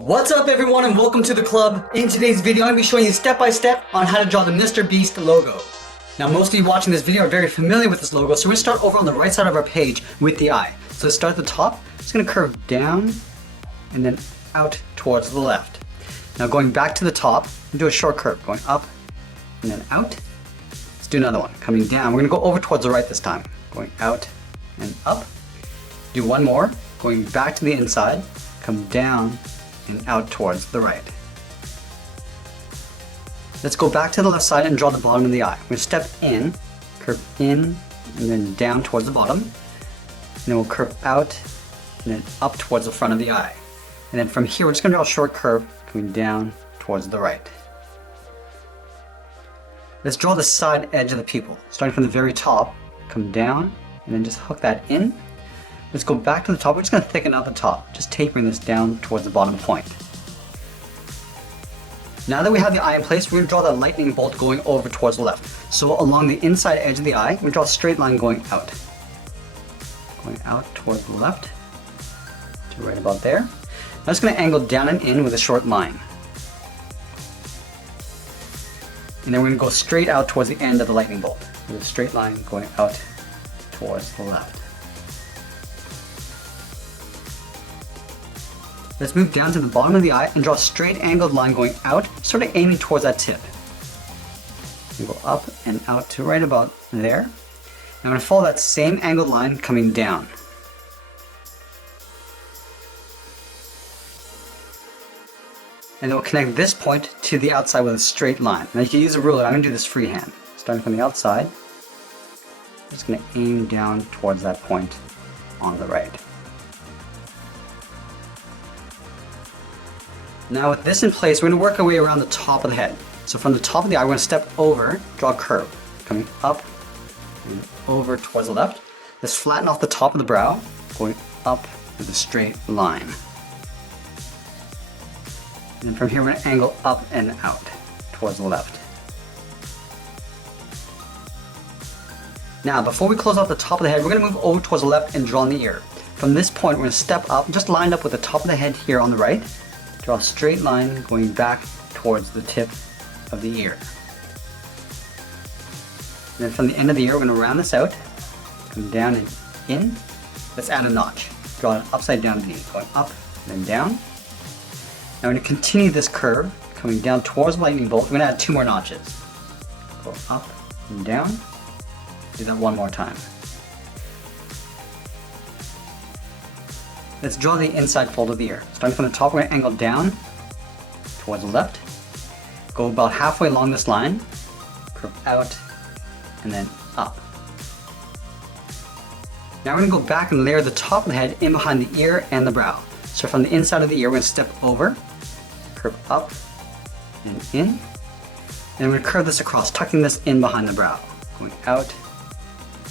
What's up everyone and welcome to the club. In today's video I'm going to be showing you step by step on how to draw the Mr.Beast logo. Now most of you watching this video are very familiar with this logo, so we're going to start over on the right side of our page with the eye. So to start at the top, it's going to curve down and then out towards the left. Now going back to the top, do a short curve, going up and then out. Let's do another one, coming down. We're going to go over towards the right this time, going out and up. Do one more, going back to the inside, come down and out towards the right. Let's go back to the left side and draw the bottom of the eye. We're going to step in, curve in, and then down towards the bottom. And then we'll curve out and then up towards the front of the eye. And then from here, we're just going to draw a short curve coming down towards the right. Let's draw the side edge of the pupil. Starting from the very top, come down, and then just hook that in. Let's go back to the top. We're just going to thicken out the top, just tapering this down towards the bottom point. Now that we have the eye in place, we're going to draw that lightning bolt going over towards the left. So along the inside edge of the eye, we draw a straight line going out. Going out towards the left, to right about there. Now it's going to angle down and in with a short line. And then we're going to go straight out towards the end of the lightning bolt, with a straight line going out towards the left. Let's move down to the bottom of the eye and draw a straight angled line going out, sort of aiming towards that tip. And go up and out to right about there. And I'm going to follow that same angled line coming down. And then we'll connect this point to the outside with a straight line. Now you can use a ruler, I'm going to do this freehand. Starting from the outside, I'm just going to aim down towards that point on the right. Now with this in place, we're going to work our way around the top of the head. So from the top of the eye, we're going to step over, draw a curve, coming up and over towards the left. Let's flatten off the top of the brow, going up with a straight line. And then from here, we're going to angle up and out towards the left. Now, before we close off the top of the head, we're going to move over towards the left and draw in the ear. From this point, we're going to step up, just lined up with the top of the head here on the right. Draw a straight line going back towards the tip of the ear. And then from the end of the ear, we're going to round this out, come down and in. Let's add a notch. Draw an upside down V, going up and then down. Now we're going to continue this curve, coming down towards the lightning bolt. We're going to add 2 more notches. Go up and down. Do that one more time. Let's draw the inside fold of the ear. Starting from the top, we're going to angle down towards the left. Go about halfway along this line, curve out, and then up. Now we're going to go back and layer the top of the head in behind the ear and the brow. So from the inside of the ear, we're going to step over, curve up and in. And we're going to curve this across, tucking this in behind the brow, going out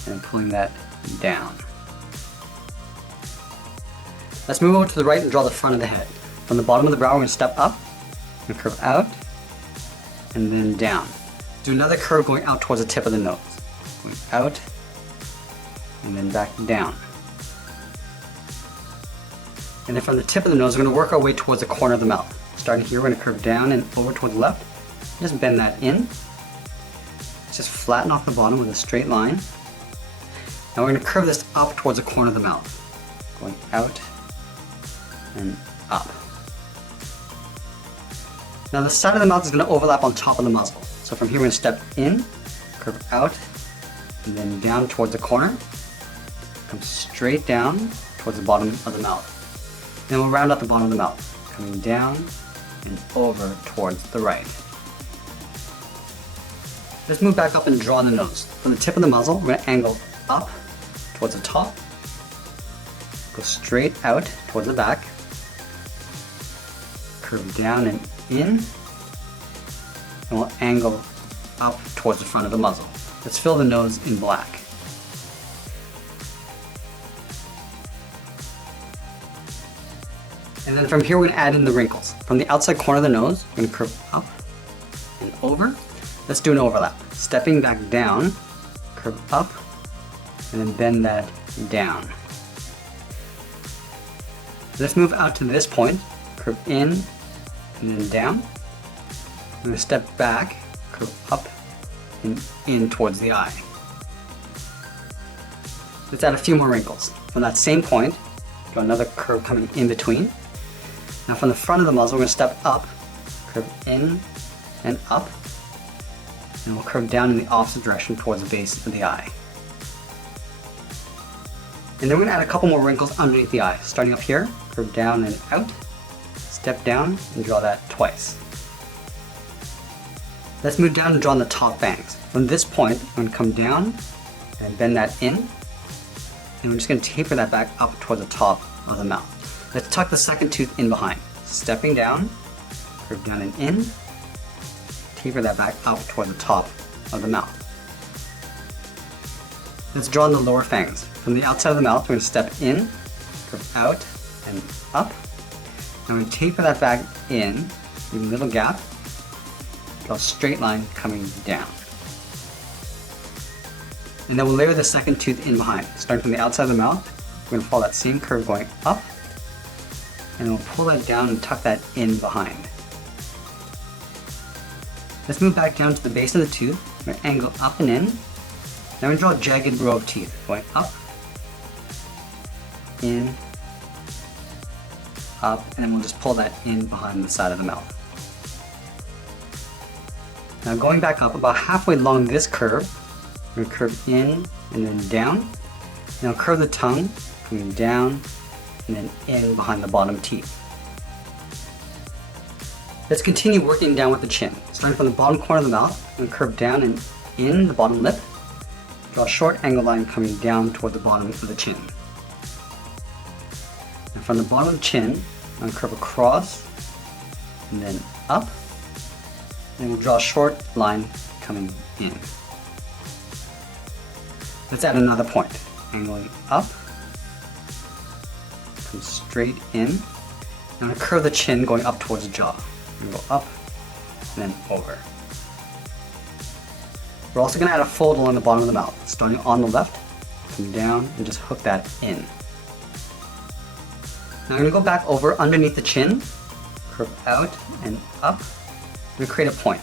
and pulling that down. Let's move over to the right and draw the front of the head. From the bottom of the brow, we're going to step up and curve out and then down. Do another curve going out towards the tip of the nose. Going out and then back down. And then from the tip of the nose, we're going to work our way towards the corner of the mouth. Starting here, we're going to curve down and over towards the left. Just bend that in. Just flatten off the bottom with a straight line. Now we're going to curve this up towards the corner of the mouth. Going out and up. Now the side of the mouth is going to overlap on top of the muzzle. So from here we're going to step in, curve out, and then down towards the corner. Come straight down towards the bottom of the mouth. Then we'll round out the bottom of the mouth, coming down and over towards the right. Let's move back up and draw the nose. From the tip of the muzzle, we're going to angle up towards the top, go straight out towards the back, curve down and in, and we'll angle up towards the front of the muzzle. Let's fill the nose in black. And then from here we're going to add in the wrinkles. From the outside corner of the nose, we're going to curve up and over. Let's do an overlap. Stepping back down, curve up, and then bend that down. Let's move out to this point, curve in, and then down. I'm going to step back, curve up, and in towards the eye. Let's add a few more wrinkles. From that same point, draw another curve coming in between. Now from the front of the muzzle, we're going to step up, curve in and up, and we'll curve down in the opposite direction towards the base of the eye. And then we're going to add a couple more wrinkles underneath the eye. Starting up here, curve down and out, step down and draw that twice. Let's move down and draw on the top fangs. From this point, I'm going to come down and bend that in, and we're just going to taper that back up toward the top of the mouth. Let's tuck the second tooth in behind. Stepping down, curve down and in, taper that back up toward the top of the mouth. Let's draw in the lower fangs. From the outside of the mouth, we're going to step in, curve out and up. And we're going to taper that back in, leave a little gap, draw a straight line coming down. And then we'll layer the second tooth in behind. Starting from the outside of the mouth, we're going to follow that same curve going up, and then we'll pull that down and tuck that in behind. Let's move back down to the base of the tooth. We're going to angle up and in. Now we're going to draw a jagged row of teeth going up, in, up, and then we'll just pull that in behind the side of the mouth. Now going back up about halfway along this curve, we're going to curve in and then down. Now curve the tongue, coming down and then in behind the bottom teeth. Let's continue working down with the chin. Starting from the bottom corner of the mouth, we're going to curve down and in the bottom lip. Draw a short angle line coming down toward the bottom of the chin. And from the bottom of the chin, I'm going to curve across and then up. And we'll draw a short line coming in. Let's add another point. Angling up, come straight in. I'm going to curve the chin going up towards the jaw. I'm going to go up and then over. We're also going to add a fold along the bottom of the mouth. Starting on the left, come down and just hook that in. Now I'm going to go back over underneath the chin, curve out and up. I'm going to create a point.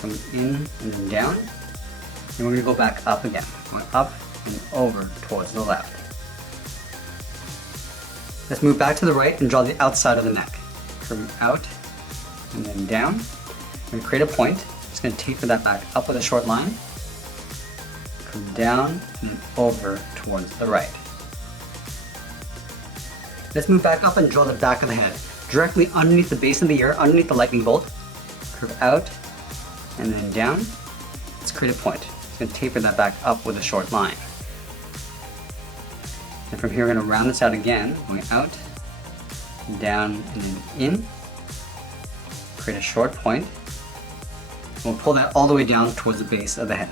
Come in and then down. And we're going to go back up again. Going up and over towards the left. Let's move back to the right and draw the outside of the neck. Curving out and then down. I'm going to create a point. Just going to taper that back up with a short line. Come down and then over towards the right. Let's move back up and draw the back of the head. Directly underneath the base of the ear, underneath the lightning bolt. Curve out and then down. Let's create a point. Just going to taper that back up with a short line. And from here we're going to round this out again, going out, down and then in. Create a short point. We'll pull that all the way down towards the base of the head.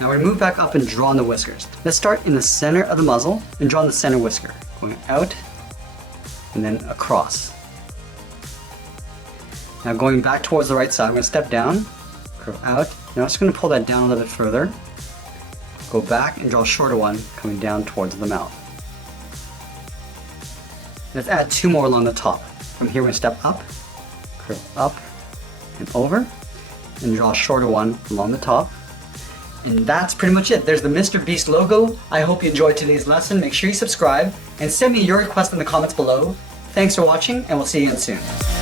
Now we're going to move back up and draw on the whiskers. Let's start in the center of the muzzle and draw on the center whisker. Going out and then across. Now going back towards the right side, I'm going to step down, curve out. Now I'm just going to pull that down a little bit further. Go back and draw a shorter one coming down towards the mouth. Let's add two more along the top. From here we're going to step up, curve up and over, and draw a shorter one along the top. And that's pretty much it. There's the Mr.Beast logo. I hope you enjoyed today's lesson. Make sure you subscribe and send me your request in the comments below. Thanks for watching, and we'll see you again soon.